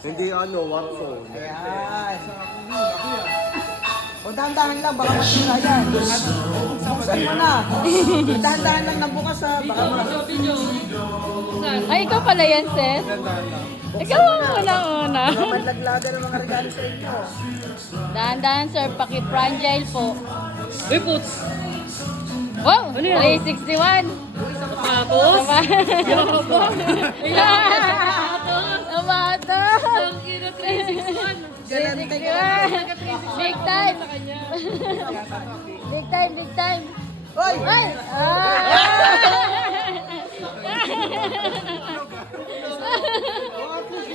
Hindi ano, Watson. Ayan. O dahan-dahan lang, baka masira yan. Buksan mo na. Dahan-dahan lang ng bukas ha. Baka Ay, ikaw pala yan, Seth. Ikaw ang unang-una. malaglaga ng mga regalo sa inyo. Dahan-dahan, sir. Paki-fragile po. Uy, puts! Wow! Ano yan? 361. Tapos? Sapatos! Ang ina, 361! 361. Big time! Big time, big time! Hoy! Ay!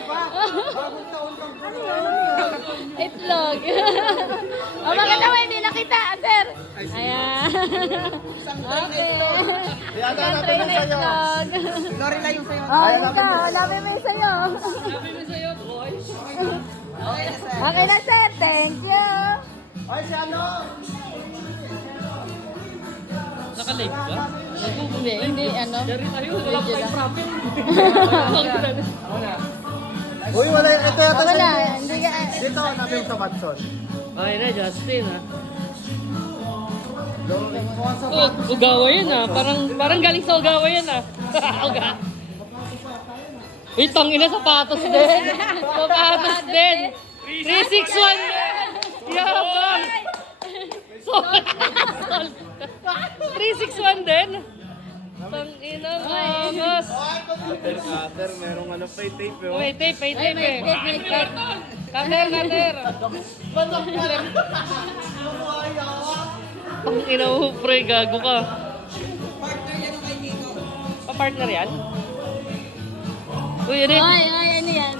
Bagong taon kang Itlog. O, bakit naman hindi nakita, sir? Ayan. Okay. Isang tray na itlog. Lori lang yung sayo. Oh, ikaw. Labi mo yung sayo. Sabi mo sa'yo, boy. Okay na sir. Okay na, sir. Thank you. Ay, si ano? Naka-live ka? Hindi, hindi, ano. Dari tayo, wala pa tayong profit. Uy, wala yung ito yata Wala, sa hindi ka. dito, nabi yung sa Watson. Ay na, Justin ha. Oh, Ugawa yan ah. Parang galing sa Ugawa yan ah. Uga. Uy, tangina sapatos din. Sapatos din. 361 din. Yabang. 361 din. Tangina, angas. Cutter, merong ano pa yung tape eh. May tape, may Ay, tape may eh. tape, may tape. Cutter. Ang ina mo, pre, gago ka. Pa-partner yan? Uy, Rick. Ay, ano yan?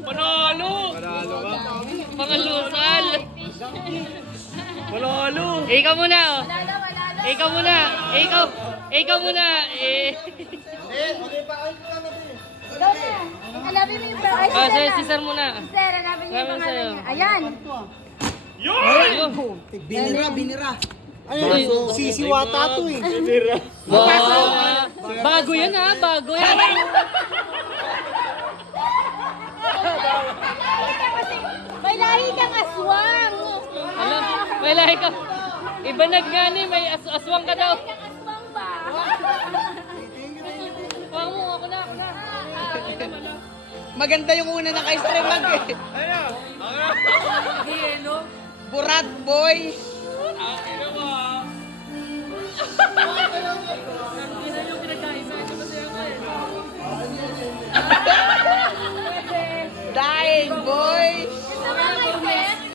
Panalo! Panalo ka. Pangalusal! Panalo! Ikaw muna, oh. Ikaw muna. Ikaw muna. Ikaw na. Hanapin mo yung ay, Ah, sir si na. Sir muna. Sir, hanapin mo yung Hanapin pangalan sa'yo. niya. Ayan. Ayun. Binira. Uy, Sisiwata to eh. Bago yan ha, bago yan. May lahi kang aswang. Alam, may lahi ka. Iba nagani, may aswang ka daw. May kang aswang ba? Huwag mo, ako na. Maganda yung una na kay Sir Mag eh. Burat boy.